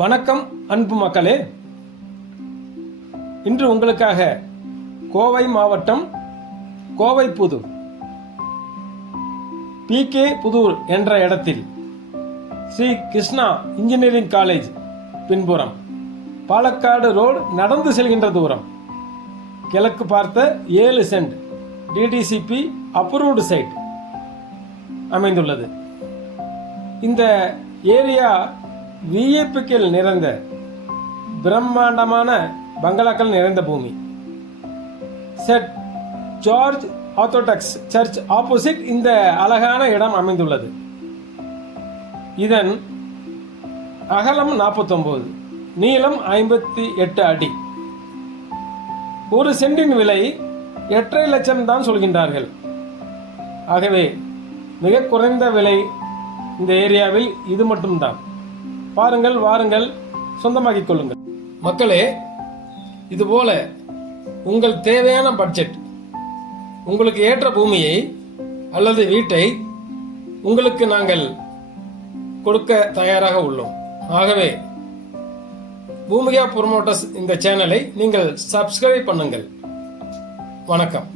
வணக்கம் அன்பு மக்களே. இன்று உங்களுக்காக கோவை மாவட்டம் கோவை புது பி கே புதூர் என்ற இடத்தில் ஸ்ரீ கிருஷ்ணா இன்ஜினியரிங் காலேஜ் பின்புறம் பாலக்காடு ரோடு நடந்து செல்கின்ற தூரம். கிழக்கு பார்த்த ஏழு சென்ட் டிடிசிபி அப்ரூவ்டு சைட் அமைந்துள்ளது. இந்த ஏரியா விஐபிக்கள் நிறைந்த பிரம்மாண்டமான பங்களாக்கள் நிறைந்த பூமி. Saint George orthodox church opposite இந்த அழகான இடம் அமைந்துள்ளது. இதன் அகலம் 49 நீளம் ஐம்பத்தி எட்டு அடி. ஒரு சென்டின் விலை எட்டரை லட்சம் தான் சொல்கின்றார்கள். ஆகவே மிக குறைந்த விலை இந்த ஏரியாவில் இது மட்டும்தான். பாருங்கள் வாருங்கள் சொந்தமாக்கிக் கொள்ளுங்கள். மக்களே இதுபோல உங்கள் தேவையான பட்ஜெட் உங்களுக்கு ஏற்ற பூமியை அல்லது வீட்டை உங்களுக்கு நாங்கள் கொடுக்க தயாராக உள்ளோம். ஆகவே பூமிகா ப்ரொமோட்டர்ஸ் இந்த சேனலை நீங்கள் சப்ஸ்கிரைப் பண்ணுங்கள். வணக்கம்.